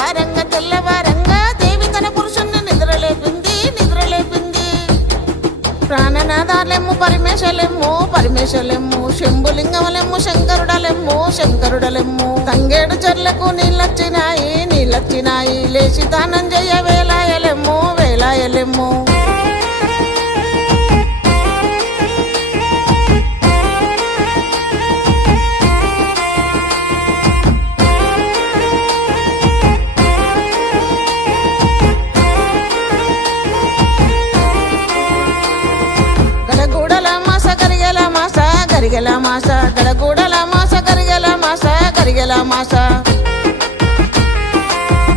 తెల్లవారంగా తెల్లవారంగా దేవి తన పురుషుణ్ణి నిద్రలేపింది నిద్రలేపింది. ప్రాణనాదాలెమ్ము పరమేశలెమ్ము పరమేశలెమ్ము శంభులింగములెమ్ము శంకరుడలెమ్ము శంకరుడలెమ్ము. తంగేడు చెర్లకు నీళ్ళొచ్చినాయి నీళ్ళొచ్చినాయి లేచి దానం చెయ్య వేలాయలెమ్ము వేలాయలెమ్ము. గరిగెల మాస గడగూడల మాస గరిగెల మాస గరిగెల మాస.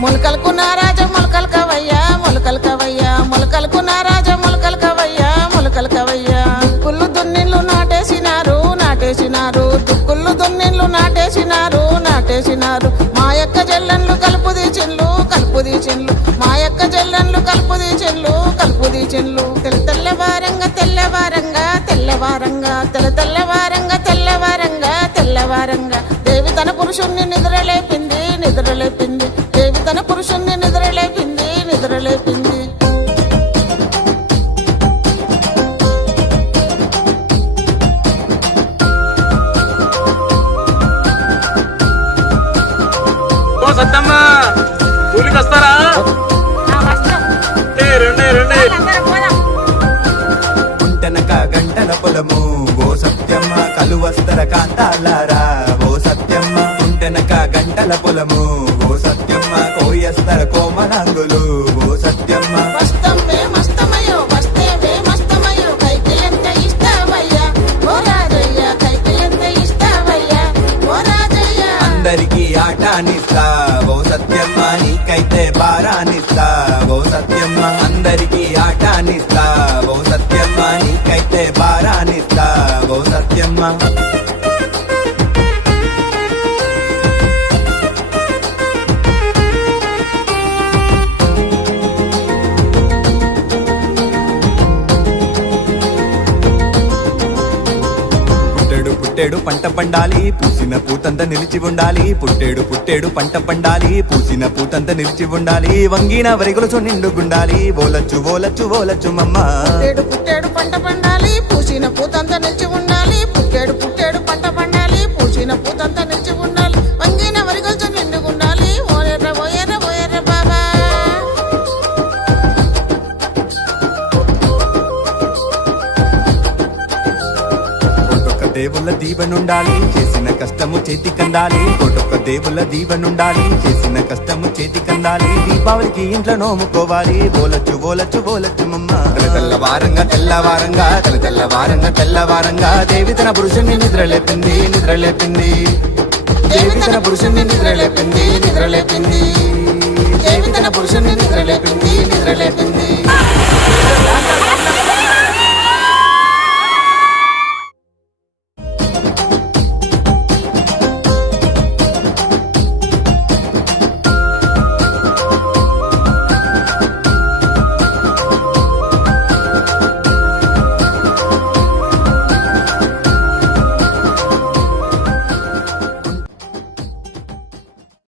మొలకలకు నారాజ మొలకలు కవయ్యా మొలకలు కవయ్యా మొలకలకు నారాజ మొలకలు కవయ్యా మొలకలు కవయ్యా. దుక్కుళ్ళు దున్నిళ్ళు నాటేసినారు నాటేసినారు దుక్కుళ్ళు దున్నిళ్ళు నాటేసినారు నాటేసినారు. మా యొక్క జల్లన్లు కలుపు తీచిన్లు కలుపు తీచిన్లు మా యొక్క జల్లన్లు కలుపు తీచిన్లు కలుపు తీచిన్లు. తెల్లవారంగా తెల్లవారంగా తెల్లవారంగా తెల్లవారంగా తెల్లవారంగా తెల్లవారంగా దేవి తన పురుషుణ్ణి నిద్రలేపింది నిద్రలేపింది దేవి తన పురుషుణ్ణి నిద్రలేపింది నిద్రలేపింది. సత్తమ్మ కూలికి వస్తారా? గుంటనక గంటల పొలము ఓ సత్యమ్మ కలువస్తర కాంతాలారా ఓ సత్యమ్మ. గుంటనక గంటల పొలము ఓ సత్యమ్మ కోయస్తర కోమలాంగులు ఓ సత్యమ్మ. వస్తమ్మే మస్తమయ్యో వస్తేవే మస్తమయ్యో కైకిలెంత ఇస్తావయ్యా ఓ రాజయ్య కైకిలెంత ఇస్తావయ్యా ఓ రాజయ్య. అందరికి ఆటానిస్తా ఓ సత్యమ్మ నీకైతే బారానిస్తా ఓ సత్యమ్మ. అందరికి ఆటానిస్తా ఓ సత్యమ్మ నీకైతే బారానిస్తా ఓ సత్యమ్మ. పుట్టేడు పంట పండాలి పూసిన పూతంత నిలిచి ఉండాలి. పుట్టేడు పుట్టేడు పంట పండాలి పూసిన పూతంత నిలిచి ఉండాలి. వంగిన వరిగొలుసు నిండుగుండాలి ఓలచ్చు ఓలచ్చు ఓలచ్చు మమ్మ. పుట్టేడు పుట్టేడు పంట పండాలి పూసిన పూతంత నిలిచి ఉండాలి. పుట్టేడు పుట్టేడు పంట పండాలి పూసిన పూతంత నిలిచి ఉండాలి. వంగిన వరిగొలుసు నిండుగుండాలి ఓయర్ర ఓయర్ర ఓయర్ర బాబా. దేవుళ్ళ దీవెనుండాలి చేసిన కష్టము చేతి కందాలి. కోటొక్క దేవుళ్ళ దీవెనుండాలి చేసిన కష్టము చేతి కందాలి. దీపావళికి ఇంట్లో నోముకోవాలి ఓలచ్చు ఓలచ్చు ఓలచ్చు మమ్మ. తెల్లవారంగా తెల్లవారంగా తెల్లవారంగా తెల్లవారంగా దేవి తన పురుషుణ్ణి నిద్రలేపింది నిద్రలేపింది దేవి తన పురుషుణ్ణి నిద్రలేపింది నిద్రలేపింది దేవి తన పురుషుణ్ణి నిద్రలేపింది నిద్రలేపింది.